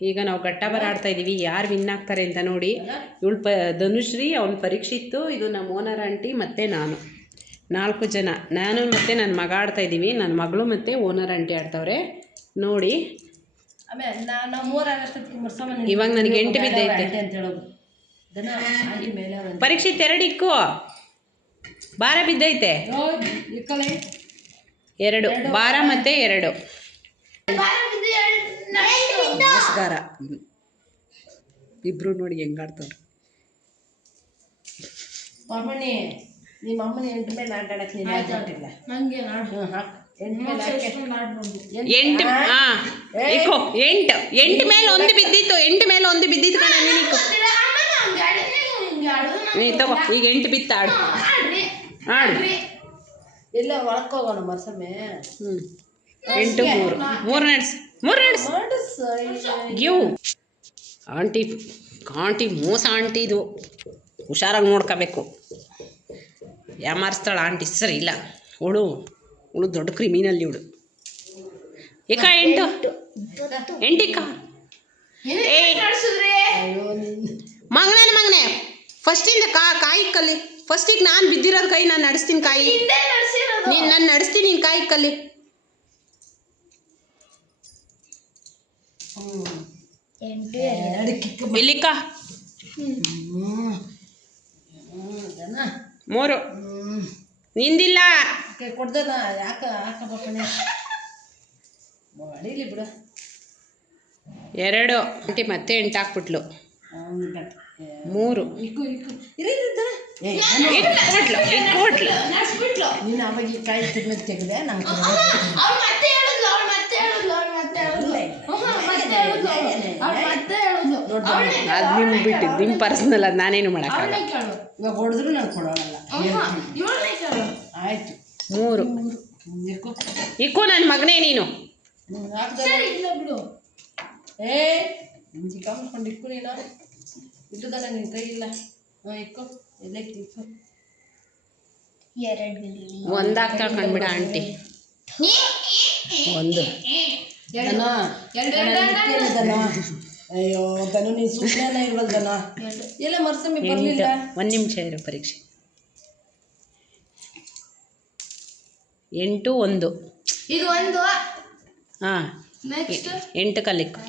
ಈಗ ನಾವು ಗಟ್ಟಾಬರ ಆಡ್ತಾ ಇದ್ದೀವಿ, ಯಾರು ವಿನ್ ಆಗ್ತಾರೆ ಅಂತ ನೋಡಿ. ಇವಳು ಧನುಶ್ರೀ, ಅವ್ನ ಪರೀಕ್ಷಿತ್ತು, ಇದು ನಮ್ಮ ಓನರ್ ಆಂಟಿ ಮತ್ತು ನಾನು, 4 ಜನ. ನಾನು ಮತ್ತು ನನ್ನ ಮಗ ಆಡ್ತಾ ಇದ್ದೀವಿ. ನನ್ನ ಮಗಳು ಮತ್ತು ಓನರ್ ಆಂಟಿ ಆಡ್ತವ್ರೆ ನೋಡಿ. ಇವಾಗ ನನಗೆ 8 ಬಿದ್ದೈತೆ. ಪರೀಕ್ಷಿತ್ 2 ಇಕ್ಕು, ಭಾರ ಬಿದ್ದೈತೆ 2 ಭಾರ ಮತ್ತು 2 ನಮಸ್ಕಾರ. ಇಬ್ರು ನೋಡಿ ಹೆಂಗಾಡ್ತವ್ರು. ನಿಮ್ಮ ಅಮ್ಮನ 8 ಮೇಲೆ ಆಟ ಆಡಕ್ಕೆ ನೀನು ಆಡ್ತಿಲ್ಲ. ನನಗೆ 8 ಮೇಲೆ 1 ಬಿದ್ದಿತ್ತು, 8 ಮೇಲೆ 1 ಬಿದ್ದಿತ್ತು ಕಣ. ನೀ ತಗೋ, ಈಗ 8 ಬಿತ್ತು, ಆಡು ಆಡು. ಎಲ್ಲ ಒಳಕೋಗೋಣ ಮರ್ಸಮ್ಮೆ. 8 3 ನಡೆಸು, 3 ನಡೆಸು. ಗಿವ್ ಆಂಟಿ ಮೋಸ ಆಂಟಿ, ಇದು ಹುಷಾರಾಗಿ ನೋಡ್ಕೋಬೇಕು. ಯಾಮಾರಿಸ್ತಾಳ ಆಂಟಿ, ಸರಿ ಇಲ್ಲ. ಅವಳು ದೊಡ್ಡ ಕ್ರಿಮಿನಲ್ ಇವಳು. ಏಕ 8 ಇಕ್ಕ. ಮಗನೇ ಫಸ್ಟಿಂದ ಕಾಯಿ ಕಲ್ಲಿ. ಫಸ್ಟಿಗೆ ನಾನು ಬಿದ್ದಿರೋದು ಕೈ, ನಾನು ನಡೆಸ್ತೀನಿ ಕಾಯಿ. ನಾನು ನಡೆಸ್ತೀನಿ, ನೀನು ಕಾಯಿ ಕಲ್ಲಿ. ಇಲ್ಲಿಕ್ಕ 3 ನಿಂದಿಲ್ಲ. ಕೊಡ್ದನ ಯಾಕೆ ಹಾಕಬೇಕಣ್ಣ, ಅಡಿಲಿ ಬಿಡು. 2 ಆಂಟಿ ಮತ್ತೆ 8 ಹಾಕ್ಬಿಟ್ಲು. 3 ಇಕ್ಕೊಟ್ಲು. ನೀನು ಅವಾಗ ಕಾಯಿ ತೆಗೆದೆ ನಂಗೆ ಅದು ನಿಮ್ಗೆ ಬಿಟ್ಟಿದ್ದು, ನಿಮ್ಮ ಪರ್ಸ್ನಲ್, ಅದು ನಾನೇನು ಮಾಡೋಕ್ಕಾಗಲ್ಲ. ಇವಾಗ ಹೊಡೆದ್ರು ನಾನು ಕೊಡೋಲ್ಲ. ಆಯ್ತು 3 ಇಕ್ಕು ನನ್ನ ಮಗನೇ ನೀನು. ಬಿಡು. ಚಿಕ್ಕಮ್ಕೊಂಡು ಇಕ್ಕು ನೀನು. ಇಟ್ಟುದಲ್ಲ ನಿನ್ನ ಕೈ ಇಲ್ಲ. ಇಕ್ಕು ಎಲ್ಲ ಇಕ್ಕು. 1 ಆಗ್ತಾಳೆ ಕಂಡ್ಬಿಡ ಆಂಟಿ. 1 ಅಯ್ಯೋ ತನು, ನೀನು ಸುಮ್ಮನೆ ಇಲ್ವಲ್ದನ. ಎಲ್ಲ ಮರ್ಸಮ್ಮಿ ಬರಲಿಲ್ಲ. 1 ನಿಮಿಷ ಇರು ಪರೀಕ್ಷೆ. 8 1 ಇದು 1. ಹಾಂ, 8 ಕಲ್ಲಿಕ್ಕು.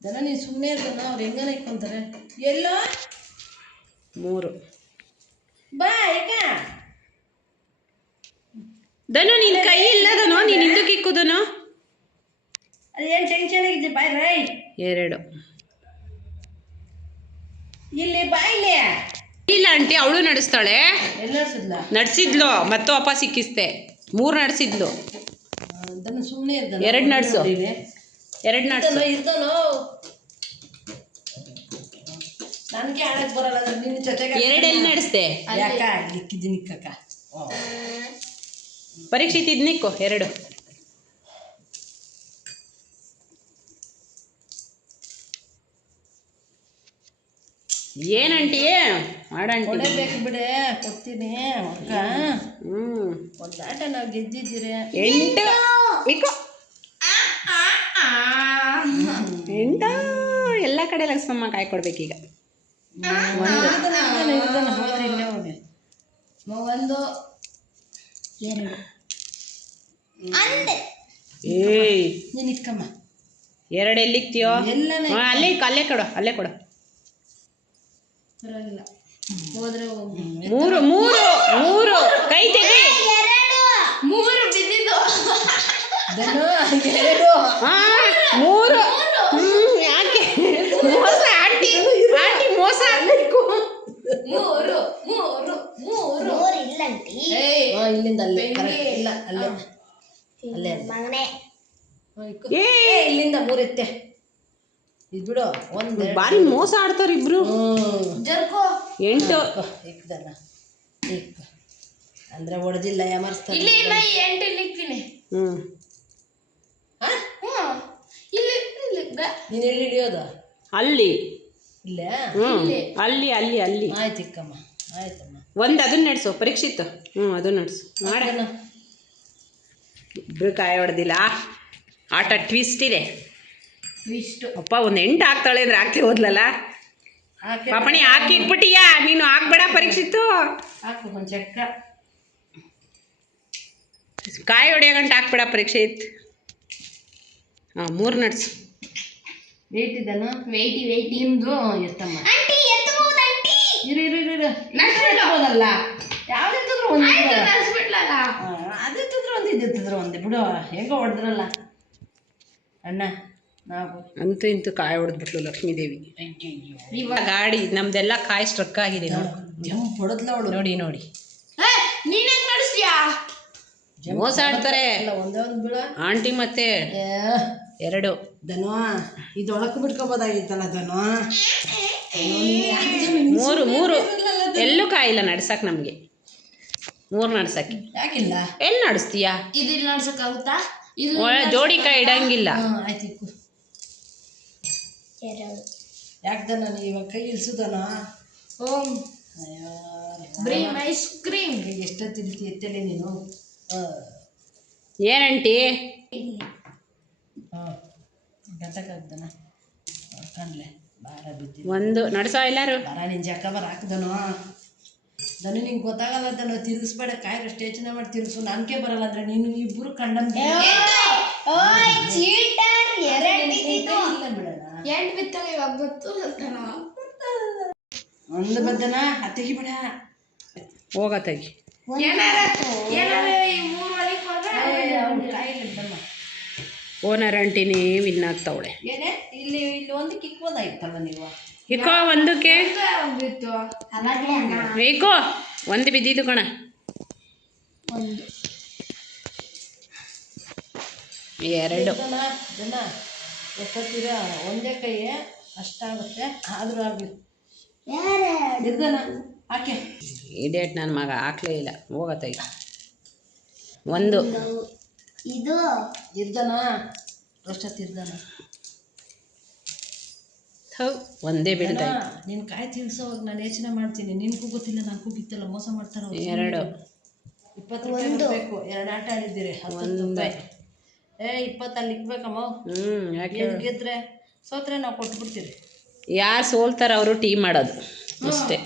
ದನ ನೀನು ಸುಮ್ಮನೆ ಇರ್ತಾನ, ಅವ್ರು ಹೆಂಗನ ಇಕ್ಕೊಂತಾರೆ. ಎಲ್ಲ 3 ಬಾ ಈಗ. ಧನು ನಿನ್ನ ಕೈ ಇಲ್ಲ ಧನು, ನೀನು ಹಿಂದಕ್ಕೆ ಇಕ್ಕುದನು. ಅದೇನು ಟೆನ್ಷನ್ ಆಗಿದ್ದೆ, ಬಾಯ್ ರೈ. 2 ಇಲ್ಲಿ ಬಾಯ್ಲಿ ಇಲ್ಲ ಆಂಟಿ, ಅವಳು ನಡೆಸ್ತಾಳೆ. ಎಲ್ಲ ನಡೆಸಿದ್ಲ, ನಡೆಸಿದ್ಲು, ಮತ್ತೆ ವಾಪಸ್ ಸಿಕ್ಕಿಸ್ತೆ. 3 ನಡೆಸಿದ್ಲು. ದನ ಸುಮ್ಮನೆ ಇರ್ತಾನ. 2 ನಡೆಸು, 2 ನಡೆಸು. ಇರ್ತಾನೋ ನನಗೆ ಆಡಕ್ಕೆ ಬರಲ್ಲ. ನಿನ್ನ ಜೊತೆಗೆ 2 ಎಲ್ಲಿ ನಡೆಸ್ದೆ? ಯಾಕ ಇಕ್ಕಿದ್ದೀನಿ ಕಕ್ಕ. ಪರೀಕ್ಷಿತ್ ಇದನ್ನಿಕ್ಕು 2. ಏನಂಟಿ ಆಡಂಟಿ ಕೊಡಬೇಕು ಬಿಡೆ, ಕೊಡ್ತೀನಿ ಅಕ್ಕ. ಒಂದು ಆಟ ನಾವು ಗೆದ್ದಿದ್ದೀರಿ. 8 ಇಕ್ಕೋ. 8 ಎಲ್ಲ ಕಡೆ ಲಕ್ಷ್ಮಮ್ಮ ಕಾಯಿ ಕೊಡ್ಬೇಕೀಗ. 1 2 ಏಯ್ ನೀನು ಇಕ್ಕಮ್ಮ. 2 ಎಲ್ಲಿಕ್ತೀಯೋ? ಅಲ್ಲೇ ಅಲ್ಲೇ ಕೊಡು, ಅಲ್ಲೇ ಕೊಡು. ಪರವಾಗಿಲ್ಲ, ಹೋದ್ರೆ ಹೋಗಿ. 3 ಕೈ ತೆಗಿ. 3 ಬಿದ್ದಿದ್ದು. 3 ಯಾಕೆ ಮೋಸ ಆಂಟಿ, ಆಂಟಿ ಮೋಸ. 3 ಇಲ್ಲಂಟಿ. ಇಲ್ಲಿಂದ ಅಲ್ಲೇ ಇಲ್ಲ, ಅಲ್ಲೇ ಅಲ್ಲೇ ಮಗನೇ. ಇಲ್ಲಿಂದ 3 ಎತ್ತೆ. ಇದು ಬಿಡು. 1 ಬಾರಿ ಮೋಸ ಆಡ್ತಾರೆ ಇಬ್ರು. ಜರ್ಕೋ 8 ಇಕ್ದನ ಇಕ್ ಅಂದ್ರೆ ಹೊಡೆದಿಲ್ಲ, ಯಾಮರ್ಸ್ತಾರೆ. ಇಲ್ಲಿ 8 ಇಲ್ಲಿ ಇಕ್ತೀನಿ. ಇಲ್ಲಿ ನೀನು ಎಲ್ಲಿ ಹಿಡಿಯೋದು? ಅಲ್ಲಿ ಇಲ್ಲ, ಅಲ್ಲಿ ಅಲ್ಲಿ ಅಲ್ಲಿ. ಆಯ್ತು ಇಕ್ಕಮ್ಮ, ಆಯ್ತಮ್ಮ. 1 ಅದನ್ನ ನಡೆಸು ಪರೀಕ್ಷಿತ್. ಅದನ್ನ ನಡೆಸು ಮಾಡ. ಇಬ್ರು ಕಾಯಿ ಹೊಡೆದಿಲ್ಲ. ಆಟ ಟ್ವಿಸ್ಟ್ ಇದೆ. ಇಷ್ಟು ಅಪ್ಪ ಒಂದು 8 ಹಾಕ್ತಾಳೆ ಅಂದ್ರೆ ಹಾಕ್ತಿ ಹೋದ್ಲಲ್ಲ. ಹಾಕಿ ಪಾಪಣಿ ಹಾಕಿ ಇಟ್ಬಿಟ್ಟಿಯಾ, ನೀನು ಹಾಕ್ಬೇಡ ಪರೀಕ್ಷಿತ್ತು. ಹಾಕು ಒಂದು ಚಕ್ಕ. ಕಾಯಿ ಹೊಡೆಯೋ ಗಂಟೆ ಹಾಕ್ಬೇಡ ಪರೀಕ್ಷಿತ್. ಹಾಂ 3 ನಟ್ಸ್. ವೇಟ್ ಇದನ್ನು ವೆಯ್ಟಿ ನಿಮ್ದು ಎತ್ತಮ್ಮ. Aunty ಎತ್ತಬಹುದು aunty. ಇರು ಇರು ಇರು ಇರು ನಡ್ಸ್ಬಿಡು. ಎತ್ತಬೋದಲ್ಲ, ಯಾವ್ದೆತ್ತಿದ್ರು ಒಂದು ಆಯ್ತು ನಡ್ಸ್ಬಿಡ್ಲಲ್ಲ. ಅದೆತ್ತಿದ್ರು ಒಂದು ಇದೆತ್ತಿದ್ರು ಒಂದೇ ಬಿಡು. ಹೆಂಗೋ ಹೊಡೆದ್ರಲ್ಲ ಅಣ್ಣ ನಾವು. ಅಂತೂ ಇಂತೂ ಕಾಯಿ ಹೊಡೆದ್ಬಿಟ್ಲು ಲಕ್ಷ್ಮೀದೇವಿ. ಇವಾಗ ಗಾಡಿ ನಮ್ದೆಲ್ಲ ಕಾಯಿ ಸ್ಟ್ರಕ್ ಆಗಿದೆ ನೋಡಿ. ಜಂಪ್ ಹೊಡೆದ್ಲ ಅವಳು. ನೋಡಿ ನೋಡಿ ಏ, ನೀನ್ ಹೆಂಗ್ ನಡೆಸ್ತೀಯಾ? ಮೋಸ ಆಡ್ತಾರೆ ಒಂದೇ ಒಂದು ಬೀಳ. ಆಂಟಿ ಮತ್ತೆ 2 ಧನ್ವಾ ಇದೊಳಕ್ಕೆ ಬಿಟ್ಕೋಬೋದಾಗಿತ್ತಲ್ಲ ಧನ್ವಾ. 3 ಎಲ್ಲೂ ಕಾಯಿಲ್ಲ ನಡ್ಸಕ್ ನಮಗೆ. 3 ನಡ್ಸಕ್ಕೆ ಯಾಕಿಲ್ಲ? ಎಲ್ಲಿ ನಡೆಸ್ತೀಯಾ? ಇದು ಇಲ್ಲಿ ನಡ್ಸಕ್ಕಾಗುತ್ತಾ? ಇದು ಜೋಡಿ ಕಾಯಿ ಇಡಂಗಿಲ್ಲ. ಆಯ್ತು ಇಕ್ಕು. ಎರಡು. ಯಾಕೆ ಧನ ನೀ ಇವಾಗ ಕೈ ಇಳಿಸುದನ? ಓಂ ಬ್ರೀಮ್ ಐಸ್ ಕ್ರೀಮ್. ಈಗ ಎಷ್ಟೊತ್ತಿಲ್ತಿ ಎತ್ತಲೆ ನೀನು. ಏನಂಟಿ ಹಾಂ ಗತಕ್ಕಾಗ್ದನ ಕಣ್ಲೆ ಬಾರ ಬಿದ್ದಿ. 1 ನಡ್ಸೋ ಎಲ್ಲಾರು. ಬಾರ ನಿನ್ ಜಕ್ಕ ಬರ ಹಾಕ್ದನು. ಧನು ನಿಂಗೆ ಗೊತ್ತಾಗಲ್ಲ ಧನು, ತಿರ್ಗಿಸ್ಬೇಡ. ಕಾಯಿರ ಸ್ಟೇಚನೆ ಮಾಡಿ ತಿರ್ಗಿಸು. ನನಗೆ ಬರಲ್ಲ ಅಂದ್ರೆ ನೀನು ಇಬ್ಬರು ಕಂಡಮ್ ಓಯ್ ಚೀಟರ್. ಎರಡು ಬಿದ್ದಿತ್ತು. ಇಲ್ಲ ಬಿಡೋಣ. 8 ಬಿತ್ತಲ್ಲ ಇವಾಗ ಗೊತ್ತು ಅಂತಾನ. ಒಂದು ಬದ್ದನ ಹತ್ತಿಗೆ ಬಿಡ. ಹೋಗತ್ತಾಗಿ ಏನಾರ ಈ 3 ಒಳಗೆ ಹೋದ್ರೆ ಕಾಯಿಲ್ಲ ಬಿಡಮ್ಮ. ಓನರ್ ಆಂಟಿನೇ ವಿನ್ ಆಗ್ತಾವಳೆ. ಏನೇ ಇಲ್ಲಿ ಇಲ್ಲಿ ಒಂದು ಕಿಕ್ಬೋದಾಗಿತ್ತಲ್ಲ ನೀವು. ಇಕೋ 1ಕ್ಕೆ ಬಿತ್ತು ಅವಾಗಲೇ ಅಣ್ಣ. ಇಕೋ 1 ಬಿದ್ದಿದ್ದು ಕಣ. 1 2 ಜನ ಎಷ್ಟೊತ್ತೀರ ಒಂದೇ ಕೈ ಅಷ್ಟಾಗುತ್ತೆ. ಆದರೂ ಆಗಲಿ ಇರ್ದನ ಹಾಕೆ. ಇಡೇಟ್ ನನ್ನ ಮಗ ಹಾಕ್ಲೇ ಇಲ್ಲ. ಹೋಗತ್ತಾಗಿ 1 ಇದು ಇರ್ದನ ಅಷ್ಟೊತ್ತಿರ್ದನ. ಒಂದೇ ಬೀಳ್ತಾ ನಿನ್ನ ಕಾಯಿ ತಿಳ್ಸೋವಾಗ ನಾನು ಯೋಚನೆ ಮಾಡ್ತೀನಿ. ನಿನ್ಗೂ ಗೊತ್ತಿಲ್ಲ ನನಗೂ ಬಿತ್ತಲ್ಲ, ಮೋಸ ಮಾಡ್ತಾರ. 2 20 ರೂಪಾಯಿ ಬೇಕು. 2 ಆಟ ಆಡಿದ್ದೀರಿ. 1 20 ಅಲ್ಲಿ ಇಕ್ಬೇಕಮ್ಮ. ಯಾಕೆ ಗೆದ್ರೆ ಸೋತ್ರೆ ನಾವು ಕೊಟ್ಬಿಡ್ತೀವಿ. ಯಾರು ಸೋಲ್ತಾರ ಅವರು ಟೀ ಮಾಡೋದು ಅಷ್ಟೇ.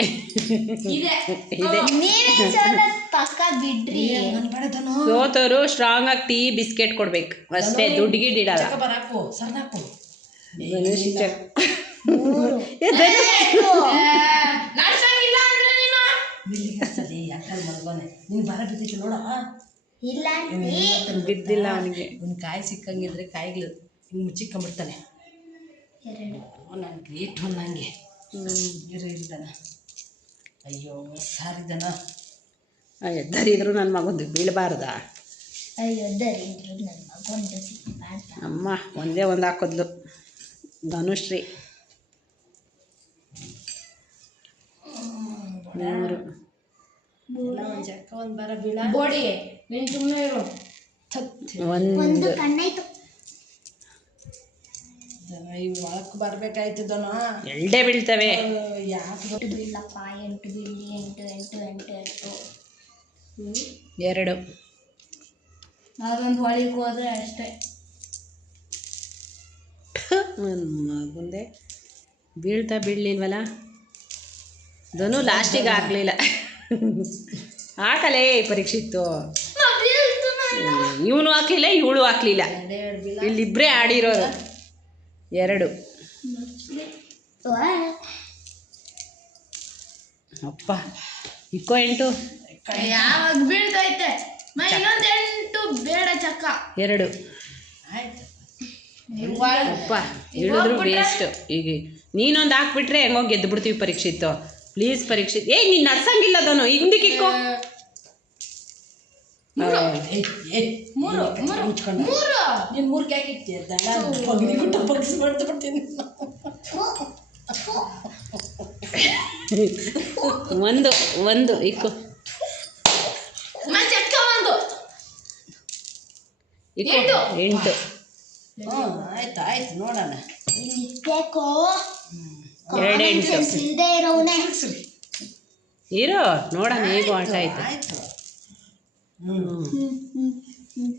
ಇದೆ ಇದೆ ನೀವೇ ಸೋಲ ಪಕ್ಕ ಬಿಡ್ರಿ. ನಾನು ಬೇಡದನು ಸೋತವರು ಸ್ಟ್ರಾಂಗ್ ಆಗಿ ಟೀ ಬಿಸ್ಕೆಟ್ ಕೊಡ್ಬೇಕು ಅಷ್ಟೇ. ದುಡ್ಡಿಗೆ ಇಡಲ್ಲ. ಬರಾಕು ಸರ್ದಾಕು. ನಡ್ಸಂಗಿಲ್ಲ ಅಂದ್ರೆ ನೀನು ಬಿಲ್ಲಿಗೆ ಸರಿ ಯಾಕಂದ್ರೆ ಮಲ್ಗೋನೆ ನೀನು ಬರ ಬಿದ್ದಿತ್ತು ನೋಡ. ಇಲ್ಲ ಬಿದ್ದಿಲ್ಲ ಅವನಿಗೆ. ಒಂದು ಕಾಯಿ ಸಿಕ್ಕಂಗಿದ್ರೆ ಕಾಯಿಗಳು ಹಿಂಗೆ ಮುಚ್ಚಿಕೊಂಬಿಡ್ತಾನೆ. 2 ನಾನು ಗ್ರೇಟ್ ಒಂದು ಹಂಗೆ ಇರ್ದನ. ಅಯ್ಯೋ ಸಾರಿದನ. ಎದ್ದರಿದ್ರು ನನ್ನ ಮಗಂದು ಬೀಳಬಾರ್ದ. ಅಯ್ಯೋ ದರಿದ್ರು ನನ್ನ ಮಗೊಂದು ಸಿಕ್ಬಾರ್ದ. ಅಮ್ಮ ಒಂದೇ ಒಂದು ಹಾಕಿದ್ಲು ಧನುಶ್ರೀ. 3 ಒಂದು ಚಕ್ಕ ಒಂದು ಬರ ಬೀಳ. ಬೋಡಿ ನೀನು ಸುಮ್ಮನೆ ಇರು. 1 ಕಣ್ಣಾಯ್ತು. ಇವು ಒಳಕ್ಕೆ ಬರಬೇಕಾಯ್ತು ದನ. 2 ಬೀಳ್ತವೆ. ಯಾಕೆ 8 ಬೀಳಪ್ಪ. 8 ಬೀಳಿ 8 8 8 8. 2 ಅದೊಂದು ಹೊಳಿಗೆ ಹೋದ್ರೆ ಅಷ್ಟೇ. ನನ್ನ ಮಗುಂದೆ ಬೀಳ್ಲಿಲ್ವಲ್ಲ. ಧನು ಲಾಸ್ಟಿಗೆ ಹಾಕ್ಲಿಲ್ಲ. ಹಾಕಲೇ ಪರೀಕ್ಷಿತ್ತು. ಇವನು ಹಾಕ್ಲಿಲ್ಲ, ಇವಳು ಹಾಕ್ಲಿಲ್ಲ. ಇಲ್ಲಿಬ್ಬರೇ ಆಡಿರೋರು. 2 ಅಪ್ಪ ಇಕ್ಕೋ 8. ಯಾವಾಗ ಬೀಳ್ತೈತೆ ಇನ್ನೊಂದು 8 ಬೇಡ ಚಕ್ಕ. 2 ಆಯ್ತು. ಅಪ್ಪ ಇಳಿದ್ರು ವೇಸ್ಟ್. ಈಗ ನೀನೊಂದು ಹಾಕ್ಬಿಟ್ರೆ ಹೆಂಗೋ ಗೆದ್ದು ಬಿಡ್ತೀವಿ ಪರೀಕ್ಷಿತ್ತು. ಪ್ಲೀಸ್ ಪರೀಕ್ಷಿತ್. ನೀನು ನಡ್ಸಂಗಿಲ್ಲ ಅದನ್ನು ಹಿಂದಕ್ಕೆ ಇಕ್ಕೋ. 3 ನೀನು 3 ಕ್ಯಾಕ್ ಇಕ್ತೀಯ ಪಗಡಿ ಗುಟ್ಟ ಪಗ್ಸ್ ಮಾಡ್ಬಿಡ್ತೀನಿ. 1 ಇಕ್ಕೋ. ಚಕ್ಕ 1 ಇಕ್ಕೋ 8. ಆಯ್ತು ಆಯ್ತು ನೋಡೋಣ. ಇಲ್ಲಿ ಇಕ್ಬೇಕು. 2 8 ಇಲ್ದೇ ಇರೋನೆ ಇರೋ ನೋಡೋಣ ಹೇಗೂ ಆಟ ಆಯ್ತು. ಆಯ್ತು.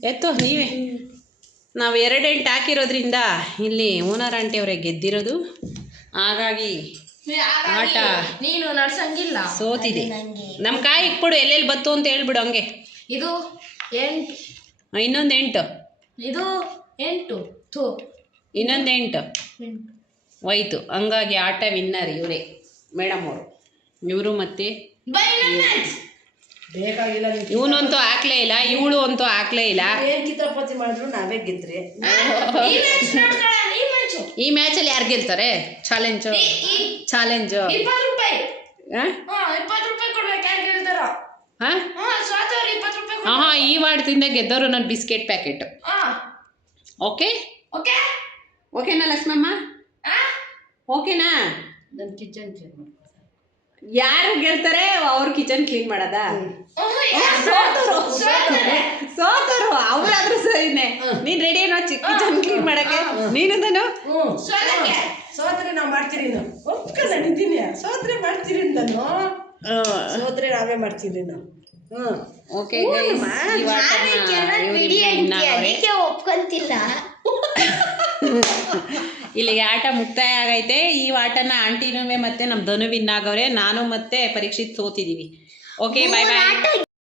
ಎತ್ತು ನೀವೇ ನಾವು 2 ಎಂಟು ಹಾಕಿರೋದ್ರಿಂದ ಇಲ್ಲಿ ಓನರ್ ಆಂಟಿ ಅವರೇ ಗೆದ್ದಿರೋದು. ಹಾಗಾಗಿ ಆಟ ನೀನು ನಡ್ಸಂಗಿಲ್ಲ. ಸೋತಿದೆ. ನಂಗೆ ನಮ್ಮ ಕಾಯಿ ಇಕ್ಬಿಡು, ಎಲ್ಲೆಲ್ಲಿ ಬತ್ತು ಅಂತ ಹೇಳ್ಬಿಡು ಹಂಗೆ. ಇದು 8, ಇನ್ನೊಂದು 8, ಇದು 8 ಥೂ ಇನ್ನೊಂದು 8 8. ಹೋಯ್ತು. ಹಂಗಾಗಿ ಆಟ ವಿನ್ನರ್ ಇವರೇ ಮೇಡಮ್ ಅವರು. ಇವರು ಮತ್ತೆ ಬೈ ನನ್ನ ಮ್ಯಾಚ್. ಬೇಕಾಗಿಲ್ಲ ನೀವು ಇವನಂತೂ ಹಾಕ್ಲೇ ಇಲ್ಲ, ಇವಳು ಅಂತೂ ಹಾಕ್ಲೇ ಇಲ್ಲ. ಏನು ಕಿತಾಪತಿ ಮಾಡಿದ್ರು ನಾವೇ ಗೆದ್ರಿ. ಈ ಮ್ಯಾಚ್ ನೋಡ್ಕೊಳ್ಳ, ಈ ಮ್ಯಾಚ್. ಈ ಮ್ಯಾಚಲ್ಲಿ ಯಾರು ಗೆಲ್ತಾರೆ? ಚಾಲೆಂಜು 20 ರೂಪಾಯಿ. ಹಾಂ 20 ರೂಪಾಯಿ ಕೊಡ್ಬೇಕು ಯಾರು ಗೆಲ್ತಾರೋ. ಹಾಂ ಸ್ವಾತವ್ರು 20 ರೂಪಾಯಿ ಕೊಡ್ಬೇಕು. ಹಾಂ ಈ ವಾರದಿಂದ ಗೆದ್ದವರು ನನ್ನ ಬಿಸ್ಕೆಟ್ ಪ್ಯಾಕೆಟ್. ಓಕೆ ಓಕೆ ಓಕೆನಾ ಲಕ್ಷ್ಮಮ್ಮ? ಓಕೆನಾ? ನನ್ನ ಕಿಚನ್ ಕ್ಲೀನ್ ಮಾಡ್ತಾರೆ. ಯಾರು ಗೆಲ್ತಾರೆ ಅವ್ರ ಕಿಚನ್ ಕ್ಲೀನ್ ಮಾಡೋದಾ? ಸೋತರು ಅವರಾದ್ರೂ ಸರಿನೇ. ನೀನ್ ರೆಡಿ ಏನೋ ಕಿಚನ್ ಕ್ಲೀನ್ ಮಾಡಕ್ಕೆ? ನೀನು ಸೋತ್ರೆ ನಾವು ಮಾಡ್ತೀರಿ. ಒಪ್ಕಲ್ಲ ನಿಂತೀನಿ. ಸೋತ್ರೆ ಮಾಡ್ತೀರಿ ನಾನು. ಸೋತ್ರೆ ನಾವೇ ಮಾಡ್ತೀರಿ ನಾವು. ಓಕೆ ಒಪ್ಕೊಂತಿಲ್ಲ. ಇಲ್ಲಿಗೆ ಆಟ ಮುಕ್ತಾಯ ಆಗೈತೆ. ಈ ಆಟನ ಆಂಟಿನೂ ಮತ್ತೆ ನಮ್ಮ ಧನು ವಿನ್ ಆಗವ್ರೆ. ನಾನು ಮತ್ತೆ ಪರೀಕ್ಷಿತ್ ಸೋತಿದ್ದೀವಿ. ಓಕೆ ಬಾಯ್ ಬಾಯ್.